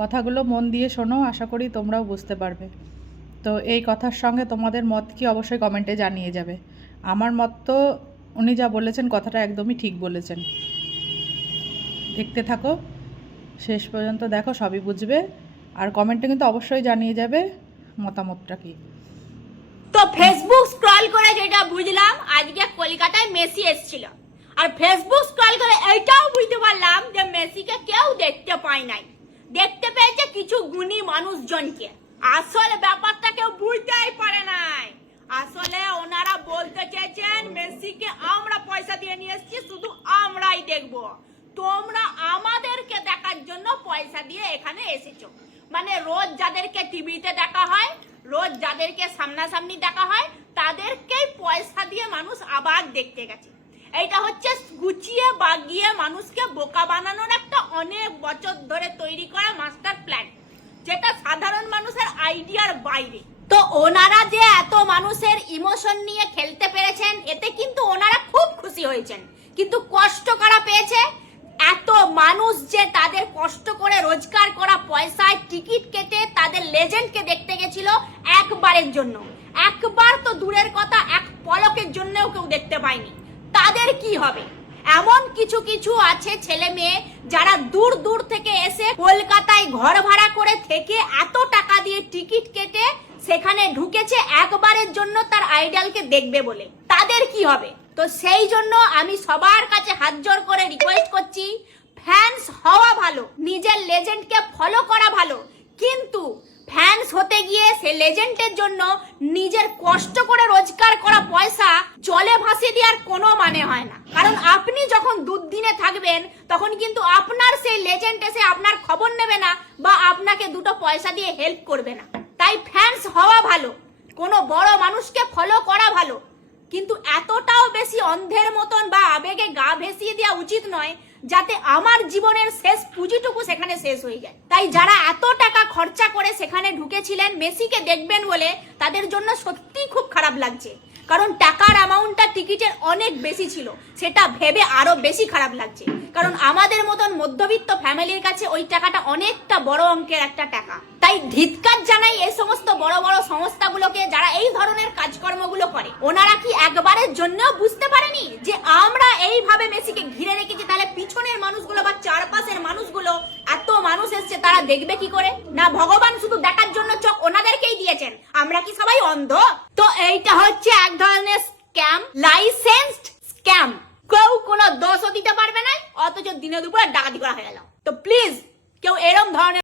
কথাগুলো মন দিয়ে শোনো, আশা করি তোমরাও বুঝতে পারবে। তো এই কথার সঙ্গে তোমাদের মত কি অবশ্যই কমেন্টে জানিয়ে যাবে। আমার মত তো উনি যা বলেছেন কথাটা একদমই ঠিক বলেছেন। দেখতে থাকো, শেষ পর্যন্ত দেখো, সবই বুঝবে। আর কমেন্টে কিন্তু অবশ্যই জানিয়ে যাবে মতামতটা কি। তো ফেসবুক স্ক্রল করে যেটা বুঝলাম, আজকে কলকাতায় মেসি এসেছিল। আর ফেসবুক স্ক্রল করে এইটাও বুঝতে পারলাম যে মেসিকে কেউ দেখতে পায় নাই, দেখতে পেয়েছে কিছু গুণী মানুষজনকে। আসল ব্যাপারটা কেউ বুঝতেই পারে নাই। আসলে ওনারা বলতে চেয়েছেন মেসিকে আমরা পয়সা দিয়ে নিয়ে এসেছি, শুধু আমরাই দেখবো, তোমরা আমাদেরকে দেখার জন্য পয়সা দিয়ে এখানে এসেছো। মানে রোজ যাদেরকে টিভিতে দেখা হয়, রোজ যাদেরকে সামনাসামনি দেখা হয়, তাদেরকেই পয়সা দিয়ে মানুষ আবার দেখতে গেছে। এইটা হচ্ছে গুছিয়ে বাগিয়ে মানুষকে বোকা বানানোর একটা অনেক বছর ধরে তৈরি করা মাস্টার প্ল্যান, যেটা সাধারণ মানুষের আইডিয়ার বাইরে। তো ওনারা যে এত মানুষের ইমোশন নিয়ে খেলতে পেরেছেন, এতে কিন্তু ওনারা খুব খুশি হয়েছেন। কিন্তু কষ্ট করা পেয়েছে এত মানুষ যে তাদের কষ্ট করে রোজগার করা পয়সায় টিকিট কেটে তাদের লেজেন্ডকে দেখতে গেছিল একবারের জন্য। একবার তো দূরের কথা, এক পলকের জন্যও কেউ দেখতে পায়নি। তাদের কি হবে? এমন কিছু কিছু আছে ছেলে মেয়ে যারা দূর দূর থেকে এসে কলকাতায় ঘর ভাড়া করে থেকে এত টাকা দিয়ে টিকিট কেটে সেখানে ঢুকেছে একবারের জন্য তার আইডলকে দেখবে বলে। তাদের কি হবে? তো সেই জন্য আমি সবার কাছে হাত জোর করে রিকোয়েস্ট করছি, ফ্যান্স হওয়া ভালো, নিজের লেজেন্ডকে ফলো করা ভালো, কিন্তু ফ্যান্স হতে গিয়ে সে লেজেন্ডের জন্য নিজের কষ্ট করে রোজগার করা পয়সা জলে ভাসিয়ে দেওয়ার কোনো মানে হয় না। কারণ আপনি যখন দুর্দিনে থাকবেন, তখন কিন্তু আপনার সেই লেজেন্ড এসে আপনার খবর নেবে না বা আপনাকে দুটো পয়সা দিয়ে হেল্প করবে না। তাই ফ্যান্স হওয়া ভালো, কোনো বড় মানুষকে ফলো করা ভালো, কিন্তু এতটাও বেশি অন্ধের মতন বা আবেগে গা ভেসিয়ে দেওয়া উচিত নয় যাতে আমার জীবনের শেষ পুঁজিটুকু সেখানে শেষ হয়ে যায়। তাই যারা এত টাকা খরচা করে সেখানে ঢুকেছিলেন মেসিকে দেখবেন বলে, তাদের জন্য সত্যিই খুব খারাপ লাগছে। কারণ টাকার অ্যামাউন্টটা টিকিটের অনেক বেশি ছিল, সেটা ভেবে আরো বেশি খারাপ লাগছে। কারণ আমাদের মতন মধ্যবিত্ত ফ্যামিলির কাছে ওই টাকাটা অনেকটা বড় অঙ্কের একটা টাকা। তাই ধিক্কার জানাই এই সমস্ত বড় বড় সংস্থাগুলোকে যারা এই ধরনের কাজকর্মগুলো করে। ওনারা কি একবারের জন্য বুঝতে পারেনি যে আমরা এইভাবে মেসিকে ঘিরে রেখেছি, তাহলে পিছনের মানুষগুলো বা চারপাশের মানুষগুলো, এত মানুষ এসছে, তারা দেখবে কি করে? না ভগবান শুধু দেখার জন্য চোখ ওনাদেরকেই দিয়েছেন? আমরা কি সবাই অন্ধ? তো এইটা হচ্ছে এক ধরনের স্ক্যাম, লাইসেন্সড স্ক্যাম। কেউ কোনো দোষও দিতে পারবে না, অথচ দিনে দুপুরে ডাকাতি করা হয়ে গেল। তো প্লিজ কেউ এরম ধরনের